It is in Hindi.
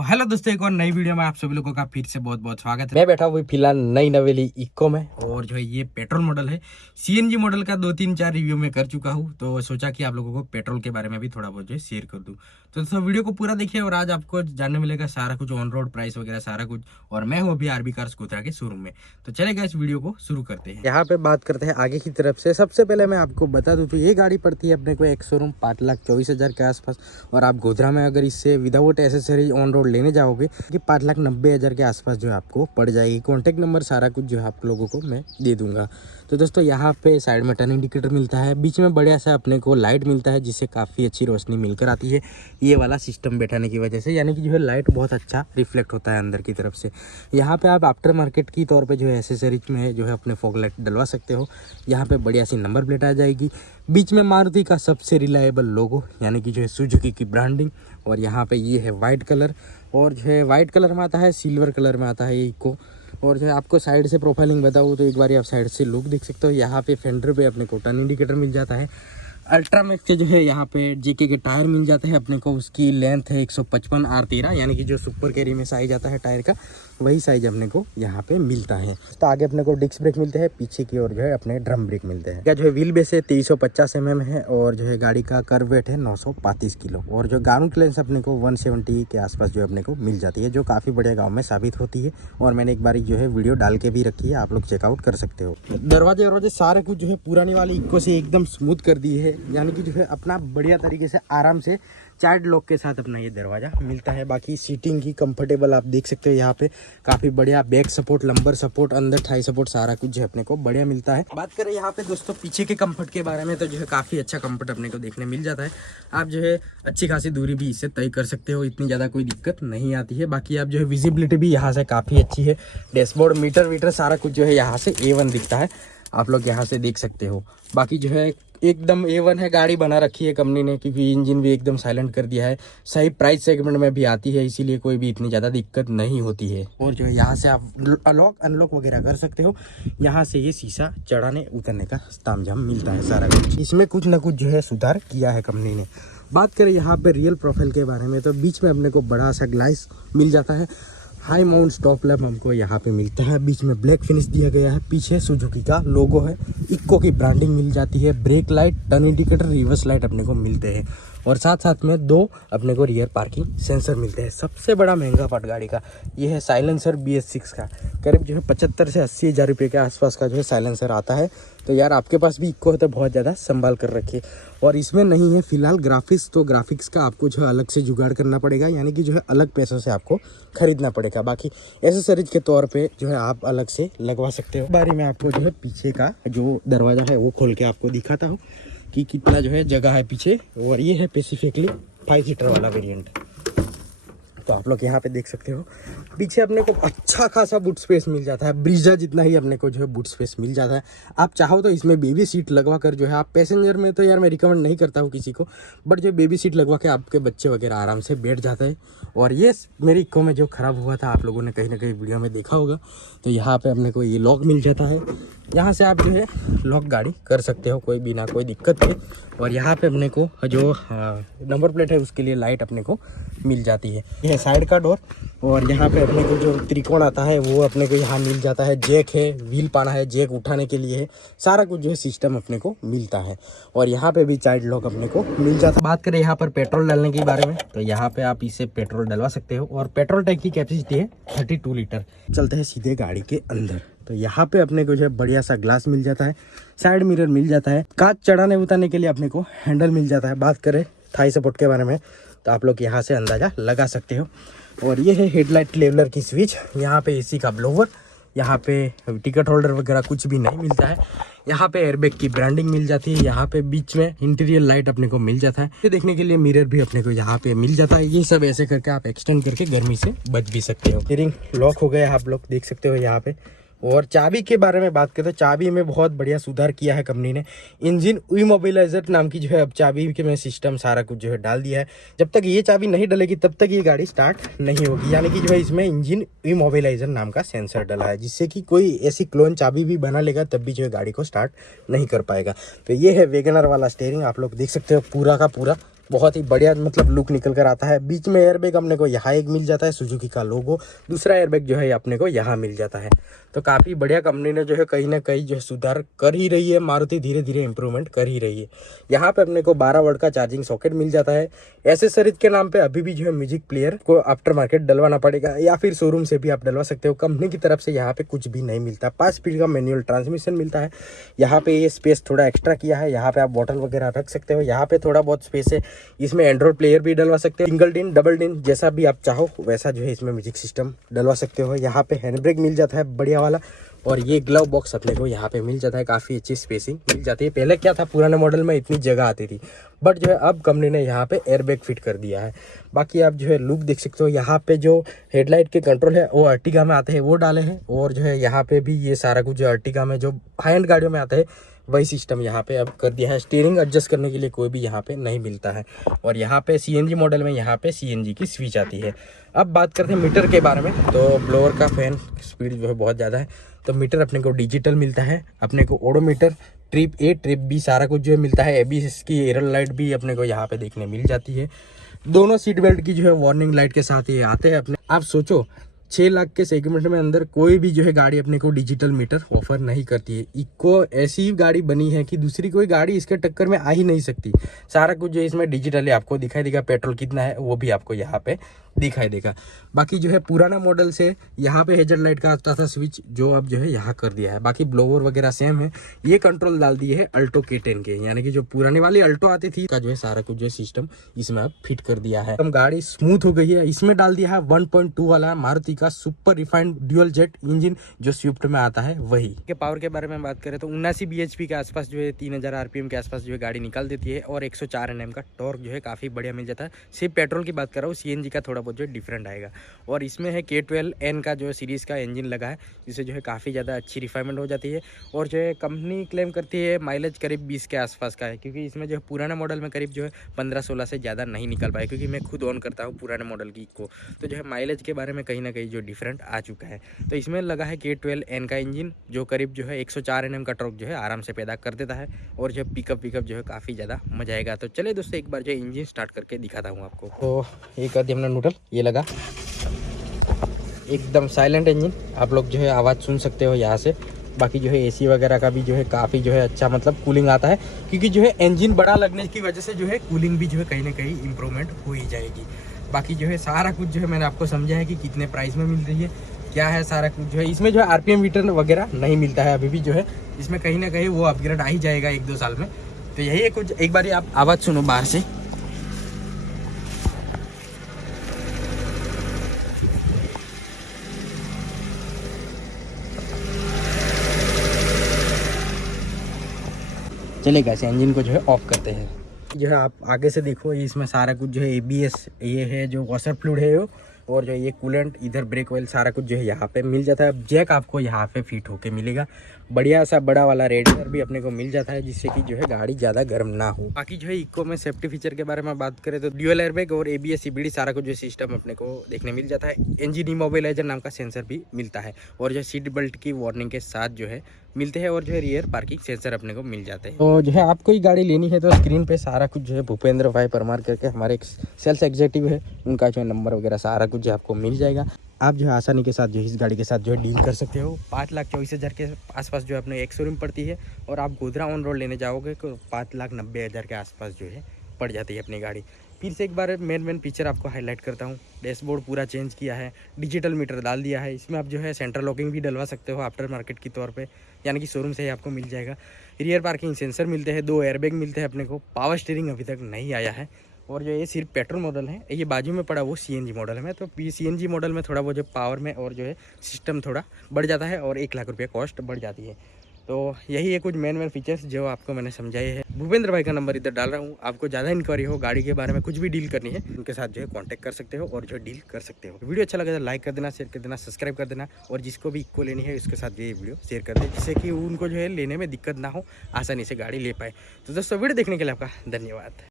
हेलो दोस्तों, एक और नई वीडियो में आप सभी लोगों का फिर से बहुत बहुत स्वागत है। मैं बैठा हुआ फिलहाल नई नवेली इको में, और जो है ये पेट्रोल मॉडल है। सीएनजी मॉडल का 2-3-4 रिव्यू में कर चुका हूँ, तो सोचा कि आप लोगों को पेट्रोल के बारे में भी थोड़ा बहुत जो है शेयर कर दूँ। तो दोस्तों वीडियो को पूरा देखिए और आज आपको जानने मिलेगा सारा कुछ, ऑन रोड प्राइस वगैरह सारा कुछ। और मैं हूँ अभी आरबी कार्स गोधरा के शोरूम में। तो चलेगा, इस वीडियो को शुरू करते हैं। यहाँ पे बात करते हैं आगे की तरफ से। सबसे पहले मैं आपको बता दूं तो ये गाड़ी पड़ती है अपने को एक शोरूम 5,24,000 के आसपास। और आप गोधरा में अगर इससे विदाउट एसेसरी ऑन रोड लेने जाओगे कि 5,90,000 के आसपास जो है आपको पड़ जाएगी। कॉन्टैक्ट नंबर सारा कुछ जो है आप लोगों को मैं दे दूंगा। तो दोस्तों यहाँ पे साइड में टर्न इंडिकेटर मिलता है, बीच में बढ़िया सा अपने को लाइट मिलता है जिससे काफ़ी अच्छी रोशनी मिलकर आती है ये वाला सिस्टम बैठाने की वजह से, यानी कि जो है लाइट बहुत अच्छा रिफ्लेक्ट होता है अंदर की तरफ से। यहाँ पे आप आफ्टर मार्केट की तौर पे जो है एसेसरीज में जो है अपने फॉग लाइट डलवा सकते हो। यहाँ पे बढ़िया सी नंबर प्लेट आ जाएगी, बीच में मारुति का सबसे रिलायबल लोगो यानी कि जो है सुजुकी की ब्रांडिंग। और यहाँ पे ये है वाइट कलर, और जो है वाइट कलर में आता है, सिल्वर कलर में आता है ये इको। और जो है आपको साइड से प्रोफाइलिंग बताऊँ तो एक बार आप साइड से लुक देख सकते हो। यहाँ पे फेंडर पे अपने को टर्न इंडिकेटर मिल जाता है। अल्ट्रामैक्स के जो है यहाँ पे जेके के टायर मिल जाते हैं अपने को। उसकी लेंथ है 155 R13, यानी कि जो सुपर कैरी में साइज आता है टायर का वही साइज अपने को यहाँ पे मिलता है। तो आगे अपने को डिस्क ब्रेक मिलते हैं, पीछे की ओर जो है अपने ड्रम ब्रेक मिलते हैं। क्या जो है व्हील बेस है 2350 mm है, और जो है गाड़ी का कर्व वेट है 935 किलो। और जो ग्राउंड क्लियरेंस अपने को 170 के आसपास जो अपने को मिल जाती है, जो काफ़ी बढ़िया गाँव में साबित होती है। और मैंने एक बार जो है वीडियो डाल के भी रखी है, आप लोग चेकआउट कर सकते हो। दरवाजे सारे कुछ जो है पुरानी वाली इको से एकदम स्मूथ कर दी है, यानी कि जो है अपना बढ़िया तरीके से आराम से चाइल्ड लॉक के साथ अपना ये दरवाजा मिलता है। बाकी सीटिंग की कंफर्टेबल आप देख सकते हो, यहाँ पे काफ़ी बढ़िया बैक सपोर्ट, लंबर सपोर्ट, अंदर थाई सपोर्ट सारा कुछ जो है अपने को बढ़िया मिलता है। बात करें यहाँ पे दोस्तों पीछे के कंफर्ट के बारे में, तो जो है काफ़ी अच्छा कंफर्ट अपने को देखने मिल जाता है। आप जो है अच्छी खासी दूरी भी इससे तय कर सकते हो, इतनी ज़्यादा कोई दिक्कत नहीं आती है। बाकी आप जो है विजिबिलिटी भी यहाँ से काफ़ी अच्छी है। डैशबोर्ड, मीटर वीटर सारा कुछ जो है यहाँ से A1 दिखता है, आप लोग यहाँ से देख सकते हो। बाकी जो है एकदम A1 है, गाड़ी बना रखी है कंपनी ने, क्योंकि इंजन भी एकदम साइलेंट कर दिया है। सही प्राइस सेगमेंट में भी आती है, इसीलिए कोई भी इतनी ज़्यादा दिक्कत नहीं होती है। और जो है यहाँ से आप लॉक अनलॉक वगैरह कर सकते हो। यहाँ से ये शीशा चढ़ाने उतरने का तामझाम मिलता है सारा कुछ। इसमें कुछ ना कुछ जो है सुधार किया है कंपनी ने। बात करें यहाँ पे रियल प्रोफाइल के बारे में, तो बीच में अपने को बड़ा सा ग्लास मिल जाता है। हाई माउंट स्टॉप लैम्प हमको यहाँ पे मिलता है, बीच में ब्लैक फिनिश दिया गया है, पीछे सुजुकी का लोगो है, इक्को की ब्रांडिंग मिल जाती है। Brake light, turn indicator, reverse light अपने को मिलते हैं। और साथ साथ में 2 अपने को रियर पार्किंग सेंसर मिलते हैं। सबसे बड़ा महंगा पार्ट गाड़ी का ये है साइलेंसर BS6 का, करीब जो है 75 से 80 हज़ार रुपये के आसपास का जो है साइलेंसर आता है। तो यार आपके पास भी इक्को है तो बहुत ज़्यादा संभाल कर रखिए। और इसमें नहीं है फिलहाल ग्राफिक्स, तो ग्राफिक्स का आपको जो है अलग से जुगाड़ करना पड़ेगा, यानी कि जो है अलग पैसों से आपको खरीदना पड़ेगा। बाकी एसेसरीज के तौर पे जो है आप अलग से लगवा सकते हो। बारी में आपको जो है पीछे का जो दरवाज़ा है वो खोल के आपको दिखाता हूँ कि कितना जो है जगह है पीछे। और ये है स्पेसिफिकली 5 सीटर वाला वेरिएंट, तो आप लोग यहाँ पे देख सकते हो। पीछे अपने को अच्छा खासा बूट स्पेस मिल जाता है, ब्रीजा जितना ही अपने को जो है बूट स्पेस मिल जाता है। आप चाहो तो इसमें बेबी सीट लगवा कर जो है आप पैसेंजर में, तो यार मैं रिकमेंड नहीं करता हूँ किसी को, बट जो बेबी सीट लगवा के आपके बच्चे वगैरह आराम से बैठ जाते हैं। और ये मेरी इक्को में जो ख़राब हुआ था आप लोगों ने कहीं ना कहीं वीडियो में देखा होगा, तो यहाँ पर अपने को ये लॉक मिल जाता है। यहाँ से आप जो है लॉक गाड़ी कर सकते हो कोई बिना कोई दिक्कत के। और यहाँ पे अपने को जो नंबर प्लेट है उसके लिए लाइट अपने को मिल जाती है। यह साइड का डोर, और यहाँ पे अपने को जो त्रिकोण आता है वो अपने को यहाँ मिल जाता है। जैक है, व्हील पाना है, जैक उठाने के लिए है, सारा कुछ जो है सिस्टम अपने को मिलता है। और यहाँ पे भी चाइल्ड लॉक अपने को मिल जाता है। बात करें यहाँ पर पेट्रोल डालने के बारे में, तो यहाँ पे आप इससे पेट्रोल डलवा सकते हो। और पेट्रोल टैंक की कैपेसिटी है 32 लीटर। चलते हैं सीधे गाड़ी के अंदर, तो यहाँ पे अपने को जो है बढ़िया सा ग्लास मिल जाता है, साइड मिरर मिल जाता है, कांच चढ़ाने उतारने के लिए अपने को हैंडल मिल जाता है। बात करें थाई सपोर्ट के बारे में, तो आप लोग यहाँ से अंदाज़ा लगा सकते हो। और ये है हेडलाइट लेवलर की स्विच, यहाँ पे AC का ब्लोवर, यहाँ पे टिकट होल्डर वगैरह कुछ भी नहीं मिलता है। यहाँ पे एयरबैग की ब्रांडिंग मिल जाती है। यहाँ पे बीच में इंटीरियर लाइट अपने को मिल जाता है। ये देखने के लिए मिरर भी अपने को यहाँ पे मिल जाता है। ये सब ऐसे करके आप एक्सटेंड करके गर्मी से बच भी सकते हो। स्टीयरिंग लॉक हो गया, आप लोग देख सकते हो यहाँ पे। और चाबी के बारे में बात करें तो चाबी में बहुत बढ़िया सुधार किया है कंपनी ने। इंजन इमोबिलाइजर नाम की जो है अब चाबी के में सिस्टम सारा कुछ जो है डाल दिया है। जब तक ये चाबी नहीं डलेगी तब तक ये गाड़ी स्टार्ट नहीं होगी, यानी कि जो है इसमें इंजन इमोबिलाइजर नाम का सेंसर डला है, जिससे कि कोई ऐसी क्लोन चाबी भी बना लेगा तब भी जो है गाड़ी को स्टार्ट नहीं कर पाएगा। तो ये है वैगनर वाला स्टीयरिंग, आप लोग देख सकते हो पूरा का पूरा बहुत ही बढ़िया मतलब लुक निकल कर आता है। बीच में एयरबैग अपने को यहाँ एक मिल जाता है सुजुकी का लोगो, दूसरा एयरबैग जो है अपने को यहाँ मिल जाता है। तो काफ़ी बढ़िया कंपनी ने जो है कहीं ना कहीं जो है सुधार कर ही रही है, मारुति धीरे धीरे इंप्रूवमेंट कर ही रही है। यहाँ पे अपने को 12 वाट का चार्जिंग सॉकेट मिल जाता है। एसेसरीज के नाम पे अभी भी जो है म्यूजिक प्लेयर को आफ्टर मार्केट डलवाना पड़ेगा या फिर शोरूम से भी आप डलवा सकते हो। कंपनी की तरफ से यहाँ पे कुछ भी नहीं मिलता। 5 स्पीड का मैनुअल ट्रांसमिशन मिलता है। यहाँ पे ये स्पेस थोड़ा एक्स्ट्रा किया है, यहाँ पे आप बॉटल वगैरह रख सकते हो। यहाँ पे थोड़ा बहुत स्पेस है, इसमें एंड्रॉइड प्लेयर भी डलवा सकते हो। सिंगल डिन डबल डिन जैसा भी आप चाहो वैसा जो है इसमें म्यूजिक सिस्टम डलवा सकते हो। यहाँ पे हैंड ब्रेक मिल जाता है बढ़िया वाला, और ये ग्लव बॉक्स अपने को यहाँ पे मिल जाता है। काफ़ी अच्छी स्पेसिंग मिल जाती है। पहले क्या था, पुराने मॉडल में इतनी जगह आती थी, बट जो है अब कंपनी ने यहाँ पे एयरबैग फिट कर दिया है। बाकी आप जो है लुक देख सकते हो। यहाँ पे जो हेडलाइट के कंट्रोल है वो अर्टिगा में आते हैं, वो डाले हैं। और जो है यहाँ पे भी ये सारा कुछ जो अर्टिगा में जो हाई एंड गाड़ियों में आता है वही सिस्टम यहाँ पे अब कर दिया है। स्टीयरिंग एडजस्ट करने के लिए कोई भी यहाँ पे नहीं मिलता है। और यहाँ पे सीएनजी मॉडल में यहाँ पे सीएनजी की स्विच आती है। अब बात करते हैं मीटर के बारे में। तो ब्लोअर का फैन स्पीड जो है बहुत ज़्यादा है, तो मीटर अपने को डिजिटल मिलता है। अपने को odometer trip A trip B सारा कुछ जो है मिलता है। एबीएस की एरर लाइट भी अपने को यहाँ पे देखने मिल जाती है। दोनों सीट बेल्ट की जो है वार्निंग लाइट के साथ ये आते हैं अपने। आप सोचो 6 लाख के सेगमेंट में अंदर कोई भी जो है गाड़ी अपने को डिजिटल मीटर ऑफर नहीं करती है। इको ऐसी गाड़ी बनी है कि दूसरी कोई गाड़ी इसके टक्कर में आ ही नहीं सकती। सारा कुछ जो इसमें डिजिटली आपको दिखाई देगा, पेट्रोल कितना है वो भी आपको यहाँ पे दिखाई देगा। बाकी जो है पुराना मॉडल से यहाँ पे हेडलाइट लाइट का आता था स्विच, जो अब जो है यहाँ कर दिया है। बाकी ब्लोवर वगैरह सेम है। ये कंट्रोल डाल दिए है अल्टो K10 के, यानी कि जो पुरानी वाली अल्टो आती थी का जो है सारा कुछ जो है सिस्टम इसमें अब फिट कर दिया है। हम गाड़ी स्मूथ हो गई है। इसमें डाल दिया है 1.2 वाला मारुति का super refined dual jet engine जो स्विफ्ट में आता है वही। के पावर के बारे में बात करें तो 79 bhp के आसपास जो है 3000 RPM के आसपास जो है गाड़ी निकाल देती है। और 104 Nm का टॉर्क जो है काफ़ी बढ़िया मिल जाता है। सिर्फ पेट्रोल की बात कर रहा हूँ, CNG का थोड़ा बहुत जो है डिफरेंट आएगा। और इसमें है K12N का जो है सीरीज़ का इंजन लगा है, जिससे जो है काफ़ी ज़्यादा अच्छी रिफाइनमेंट हो जाती है। और जो है कंपनी क्लेम करती है माइलेज करीब 20 के आसपास का है, क्योंकि इसमें जो है पुराना मॉडल में करीब जो है 15-16 से ज़्यादा नहीं निकल पाए, क्योंकि मैं खुद ऑन करता हूँ पुराने मॉडल की को। तो जो है माइलेज के बारे में कहीं ना कहीं जो डिफरेंट आ चुका है। तो इसमें लगा है K12N का इंजन, जो करीब जो है 104 Nm का टॉर्क जो है आराम से पैदा कर देता है। और जो पिकअप जो है काफ़ी ज़्यादा मजा आएगा। तो चलिए दोस्तों एक बार जो इंजन स्टार्ट करके दिखाता हूँ आपको। तो ये कर दिया हमने न्यूट्रल, ये लगा एकदम साइलेंट इंजन, आप लोग जो है आवाज़ सुन सकते हो यहाँ से। बाकी जो है एसी वगैरह का भी जो है काफ़ी जो है अच्छा मतलब कूलिंग आता है, क्योंकि जो है इंजन बड़ा लगने की वजह से जो है कूलिंग भी जो है कहीं ना कहीं इम्प्रूवमेंट हो ही जाएगी। बाकी जो है सारा कुछ जो है मैंने आपको समझा है कि कितने प्राइस में मिल रही है, क्या है सारा कुछ जो है। इसमें जो है RPM मीटर वगैरह नहीं मिलता है अभी भी जो है, इसमें कहीं ना कहीं वो अपग्रेड आ ही जाएगा 1-2 साल में। तो यही है कुछ, एक बार आप आवाज़ सुनो बाहर से। चलेगा, इसे इंजन को जो है ऑफ करते हैं। जो है आप आगे से देखो, इसमें सारा कुछ जो है ABS ये है, जो वॉशर फ्लूइड है वो, और जो ये कूलेंट, इधर ब्रेक ऑयल सारा कुछ जो है यहाँ पे मिल जाता है। जैक आपको यहाँ पे फिट होके मिलेगा। बढ़िया सा बड़ा वाला रेडिएटर भी अपने को मिल जाता है, जिससे कि जो है गाड़ी ज़्यादा गर्म ना हो। बाकी जो है इको में सेफ्टी फीचर के बारे में बात करें तो ड्यूअल एयरबैग और ABS CBD सारा कुछ जो सिस्टम अपने को देखने मिल जाता है। इंजन इमोबिलाइजर नाम का सेंसर भी मिलता है, और जो सीट बेल्ट की वार्निंग के साथ जो है मिलते हैं। और जो है रियर पार्किंग सेंसर अपने को मिल जाते हैं। तो जो है आपको ही गाड़ी लेनी है तो स्क्रीन पे सारा कुछ जो है भूपेंद्र भाई परमार करके हमारे एक सेल्स एग्जीक्यूटिव है, उनका जो है नंबर वगैरह सारा कुछ जो आपको मिल जाएगा। आप जो है आसानी के साथ जो है इस गाड़ी के साथ जो है डील कर सकते हो। 5,24,000 के आसपास जो है अपने एक शोरूम पड़ती है, और आप गोधरा ऑन रोड लेने जाओगे तो 5,90,000 के आसपास जो है पड़ जाती है अपनी गाड़ी। फिर से एक बार मेन फीचर आपको हाईलाइट करता हूँ। डैशबोर्ड पूरा चेंज किया है, डिजिटल मीटर डाल दिया है। इसमें आप जो है सेंट्रल लॉकिंग भी डलवा सकते हो आफ्टर मार्केट की तौर पे, यानी कि शोरूम से ही आपको मिल जाएगा। रियर पार्किंग सेंसर मिलते हैं, 2 एयरबैग मिलते हैं अपने को। पावर स्टीयरिंग अभी तक नहीं आया है। और जो ये सिर्फ पेट्रोल मॉडल है, ये बाजू में पड़ा वो CNG मॉडल है। तो CNG मॉडल में थोड़ा वो जो पावर में और जो है सिस्टम थोड़ा बढ़ जाता है, और 1 लाख रुपये कॉस्ट बढ़ जाती है। तो यही है कुछ मेन फीचर्स जो आपको मैंने समझाए हैं। भूपेंद्र भाई का नंबर इधर डाल रहा हूँ। आपको ज़्यादा इंक्वायरी हो गाड़ी के बारे में, कुछ भी डील करनी है, उनके साथ जो है कांटेक्ट कर सकते हो और जो डील कर सकते हो। वीडियो अच्छा लगा तो लाइक कर देना, शेयर कर देना, सब्सक्राइब कर देना, और जिसको भी इक्को लेनी है उसके साथ ये वीडियो शेयर कर दे, जिससे कि उनको जो है लेने में दिक्कत ना हो, आसानी से गाड़ी ले पाए। तो दोस्तों वीडियो देखने के लिए आपका धन्यवाद।